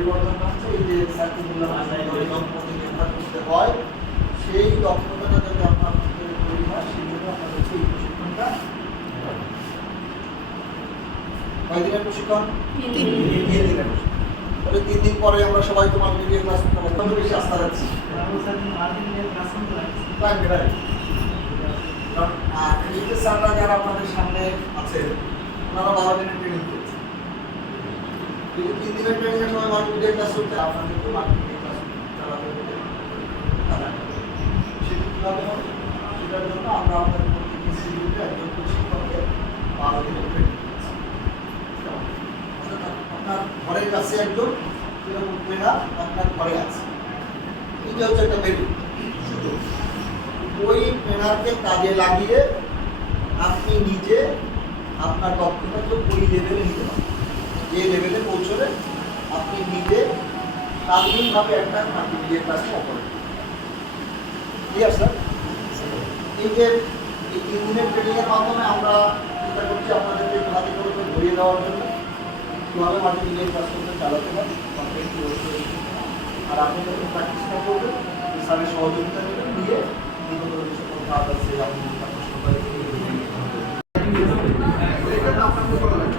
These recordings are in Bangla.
পরিবর্তন হচ্ছে এই যে দক্ষতা করতে হয়। সেই দক্ষতাটা যাতে আপনার ভিতরে তৈরি হয় সেই জন্য আপনাদেরকে এই প্রশিক্ষণটা কয়দিনের প্রশিক্ষণ? তিন দিনের। প্রশিক্ষণ। তবে তিন দিন পরে আমরা সবাই তোমার ভিডিও ক্লাস করতে পারব কত বেশি আস্থা রাখছি? লাগবে কারণ এই যে স্যাররা যারা আপনাদের সামনে আছে ওনারা বারো দিনের ট্রেনিং কিন্তু তিন দিনের ট্রেনিং এর সময় ক্লাস করতে আপনাদেরকে মাল্টিমিডিয়া ক্লাস চালাতে হবে তারা কীভাবে হবে সেটার জন্য আমরা আপনাদের প্রত্যেক ইনস্টিটিউটে একজন প্রশিক্ষককে বারো দিনের ট্রেনিং আপনার ঘরের কাছে একজন ট্রেনার আপনার ঘরে আছে। এটা হচ্ছে একটা সুযোগ ওই ট্রেনারকে কাজে লাগিয়ে আপনি নিজে আপনার দক্ষতাকে ওই লেভেলে নিতে পারেন যে লেভেলে পৌঁছবে আপনি নিজে স্বাধীনভাবে একটা মাল্টিমিডিয়া ক্লাসে অপারেট ক্লিয়ার স্যার যে এই তিন দিনের ট্রেনিংয়ের মাধ্যমে আমরা চিন্তা করছি আপনাদেরকে হাতে করে ঘুরিয়ে দেওয়ার জন্য। কীভাবে মাল্টিমিডিয়া ক্লাস করতে চালাতে তৈরি আর আপনি যখন প্র্যাকটিসটা করবেন স্যারের সহযোগিতা নেবেন নিয়ে যে সকল কাজ আছে আপনি তার প্রশ্ন করে এটা আপনাকে বলা লাগে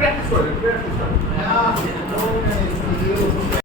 প্র্যাকটিস করে প্র্যাকটিস করে